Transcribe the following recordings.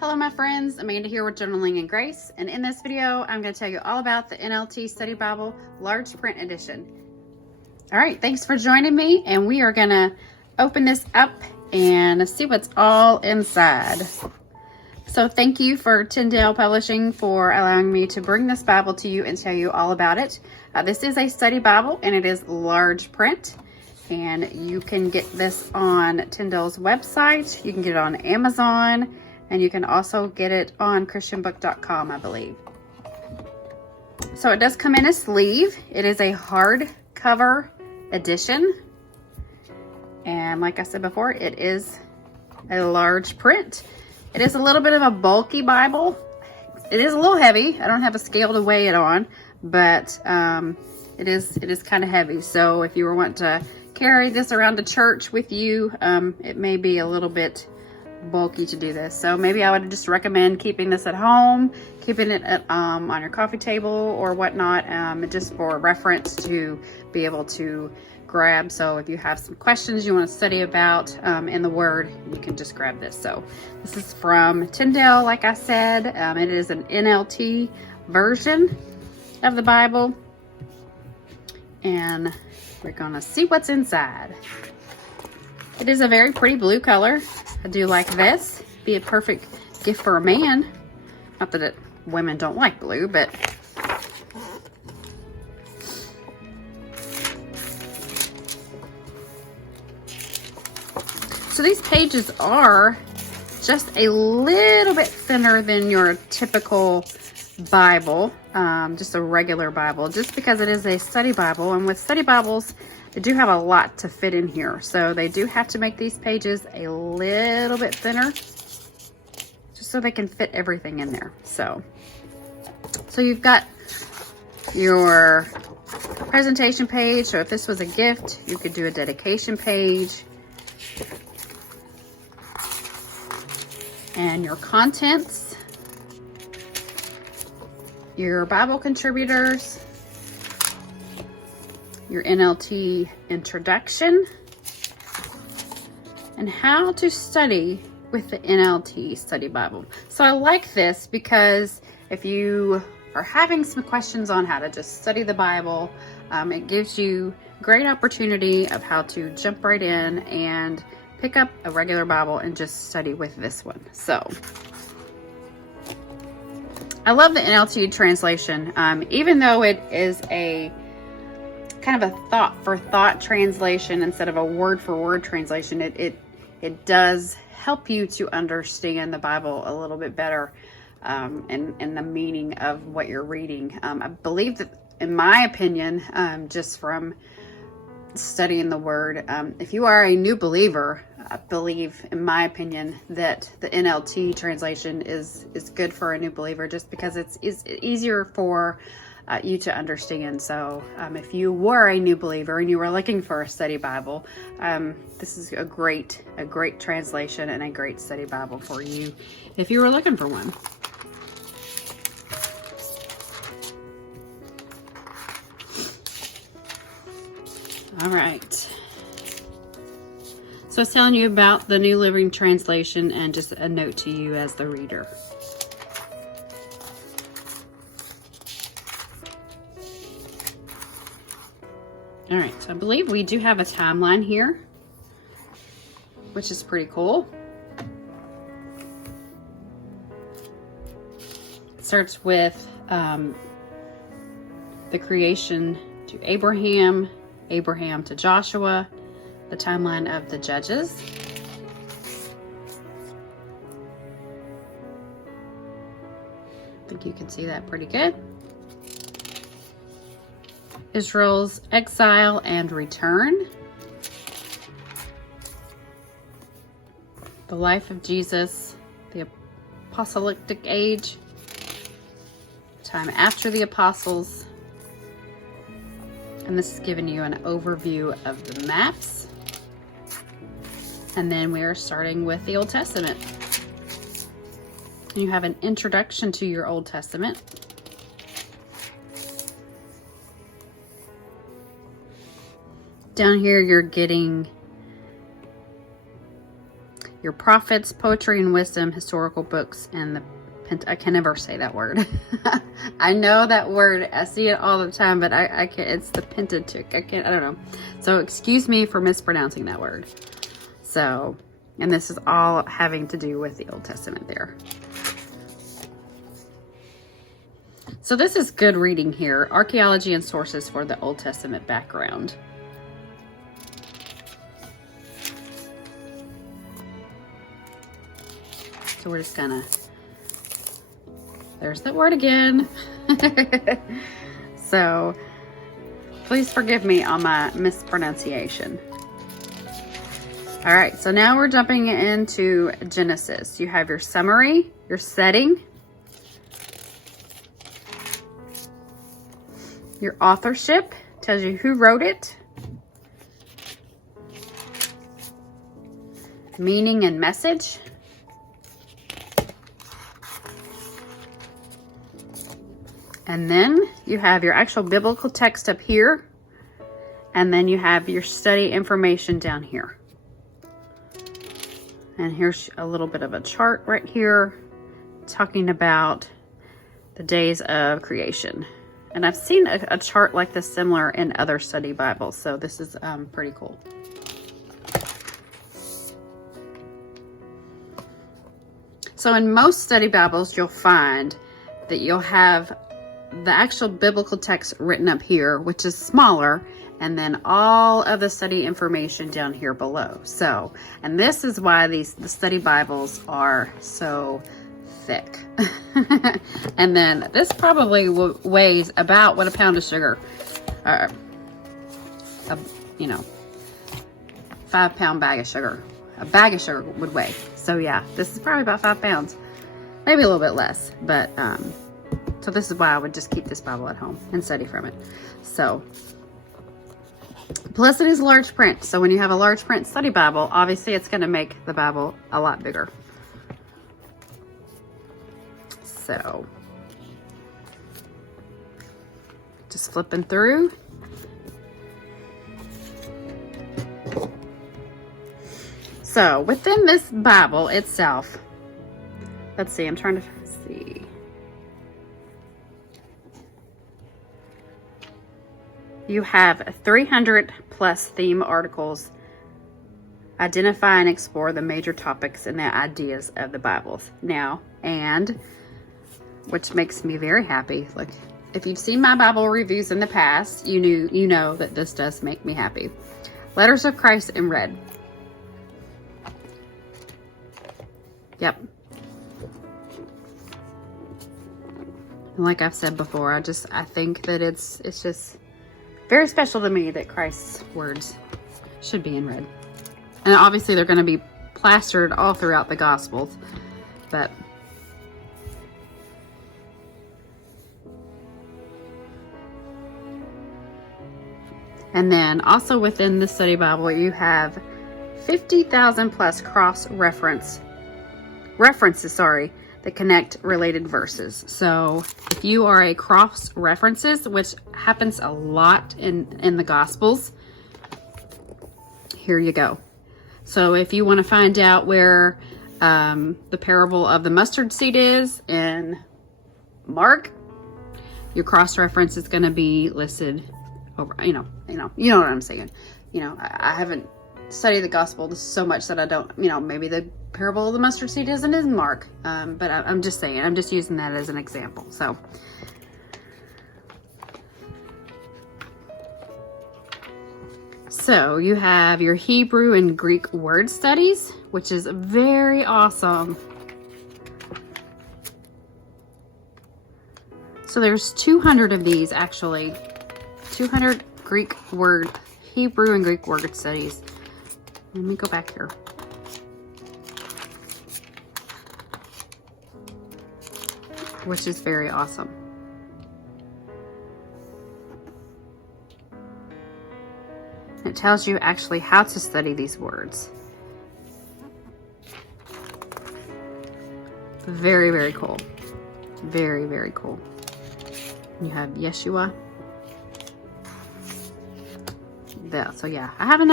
Hello my friends, Amanda here with Journaling and Grace, and in this video I'm going to tell you all about the NLT Study Bible Large Print Edition. Alright, thanks for joining me, and we are going to open this up and see what's all inside. So thank you for Tyndale Publishing for allowing me to bring this Bible to you and tell you all about it. This is a study Bible and it is large print, and you can get this on Tyndale's website, you can get it on Amazon, and you can also get it on christianbook.com, I believe. So it does come in a sleeve. It is a hardcover edition. And like I said before, it is a large print. It is a little bit of a bulky Bible. It is a little heavy. I don't have a scale to weigh it on, but it is kind of heavy. So if you were wanting to carry this around to church with you, it may be a little bit bulky to do this. So maybe I would just recommend keeping this at home, keeping it at, on your coffee table or whatnot, just for reference to be able to grab. So if you have some questions you want to study about in the Word, you can just grab this. So this is from Tyndale, like I said. It is an NLT version of the Bible, and we're gonna see what's inside. It is a very pretty blue color. I do like this. Be a perfect gift for a man. Not that women don't like blue, but so these pages are just a little bit thinner than your typical Bible, just a regular Bible, just because it is a study Bible. And with study Bibles, they do have a lot to fit in here. So they do have to make these pages a little bit thinner, just so they can fit everything in there. So you've got your presentation page. So if this was a gift, you could do a dedication page. And your contents, your Bible contributors, your NLT introduction, and how to study with the NLT Study Bible. So I like this because if you are having some questions on how to just study the Bible, it gives you great opportunity of how to jump right in and pick up a regular Bible and just study with this one. So I love the NLT translation. Even though it is a kind of a thought-for-thought translation instead of a word-for-word translation, it does help you to understand the Bible a little bit better, and the meaning of what you're reading. I believe that, in my opinion, just from studying the Word, if you are a new believer, I believe, in my opinion, that the NLT translation is good for a new believer, just because it's easier for you to understand. So if you were a new believer and you were looking for a study Bible, this is a great translation and a great study Bible for you if you were looking for one. All right. So I was telling you about the New Living Translation, and just a note to you as the reader. All right, so I believe we do have a timeline here, which is pretty cool. It starts with the creation to Abraham to Joshua, the timeline of the judges. I think you can see that pretty good. Israel's exile and return. The life of Jesus, the apostolic age, time after the apostles. And this is giving you an overview of the maps. And then we are starting with the Old Testament. And you have an introduction to your Old Testament. Down here you're getting your prophets, poetry and wisdom, historical books, and I can never say that word. I know that word. I see it all the time, but I can't. It's the Pentateuch. I don't know. So excuse me for mispronouncing that word. So, and this is all having to do with the Old Testament there. So this is good reading here. Archaeology and sources for the Old Testament background. So we're just gonna, there's that word again. So please forgive me on my mispronunciation. All right, so now we're jumping into Genesis. You have your summary, your setting, your authorship, tells you who wrote it, meaning and message, and then you have your actual biblical text up here, and then you have your study information down here. And here's a little bit of a chart right here talking about the days of creation. And I've seen a chart like this similar in other study Bibles, so this is pretty cool. So in most study Bibles, you'll find that you'll have the actual biblical text written up here, which is smaller, and then all of the study information down here below. So, and this is why the study Bibles are so thick. And then this probably weighs about what a pound of sugar, 5-pound bag of sugar, a bag of sugar would weigh. So yeah, this is probably about 5 pounds, maybe a little bit less, but so this is why I would just keep this Bible at home and study from it. So, plus it is large print. So when you have a large print study Bible, obviously it's going to make the Bible a lot bigger. So, just flipping through. So within this Bible itself, let's see, I'm trying to see. You have 300 plus theme articles. Identify and explore the major topics and the ideas of the Bibles. Now, and which makes me very happy. Like, if you've seen my Bible reviews in the past, you know that this does make me happy. Letters of Christ in red. Yep. And like I've said before, I think that it's just very special to me that Christ's words should be in red. And obviously they're going to be plastered all throughout the Gospels, but and then also within the study Bible, you have 50,000 plus references that connect related verses. So if you are a cross references, which happens a lot in the Gospels, here you go. So if you want to find out where the parable of the mustard seed is in Mark, your cross reference is going to be listed over. You know what I'm saying. I haven't studied the Gospel so much that I don't. Maybe the parable of the mustard seed isn't in Mark, but I'm just saying. I'm just using that as an example. So you have your Hebrew and Greek word studies, which is very awesome. So there's 200 of these actually. 200 Hebrew and Greek word studies. Let me go back here. Which is very awesome. It tells you actually how to study these words. Very, very cool. Very, very cool. You have Yeshua. So yeah, I don't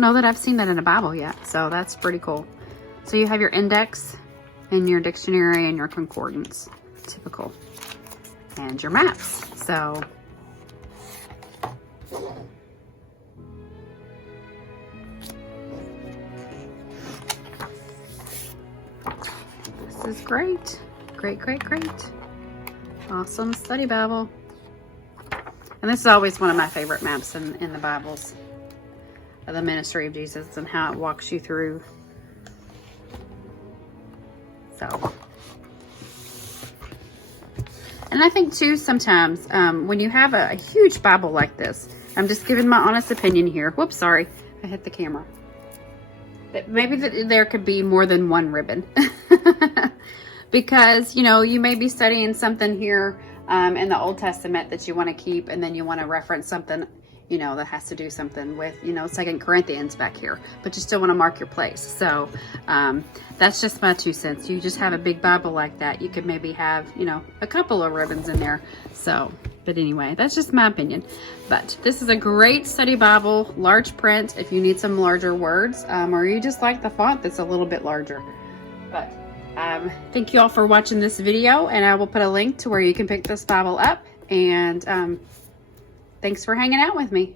know that I've seen that in a Bible yet. So that's pretty cool. So you have your index and your dictionary and your concordance, typical, and your maps. So this is great. Great, great, great. Awesome study Bible. And this is always one of my favorite maps in the Bibles, of the ministry of Jesus and how it walks you through. So, and I think too, sometimes when you have a huge Bible like this, I'm just giving my honest opinion here. Whoops, sorry, I hit the camera. That maybe there could be more than one ribbon. Because, you know, you may be studying something here in the Old Testament that you want to keep, and then you want to reference something, you know, that has to do something with, you know, 2 Corinthians back here, but you still want to mark your place. So that's just my 2 cents. You just have a big Bible like that, you could maybe have, you know, a couple of ribbons in there. So, but anyway, that's just my opinion. But this is a great study Bible, large print if you need some larger words, or you just like the font that's a little bit larger. But thank you all for watching this video, and I will put a link to where you can pick this Bible up. And thanks for hanging out with me.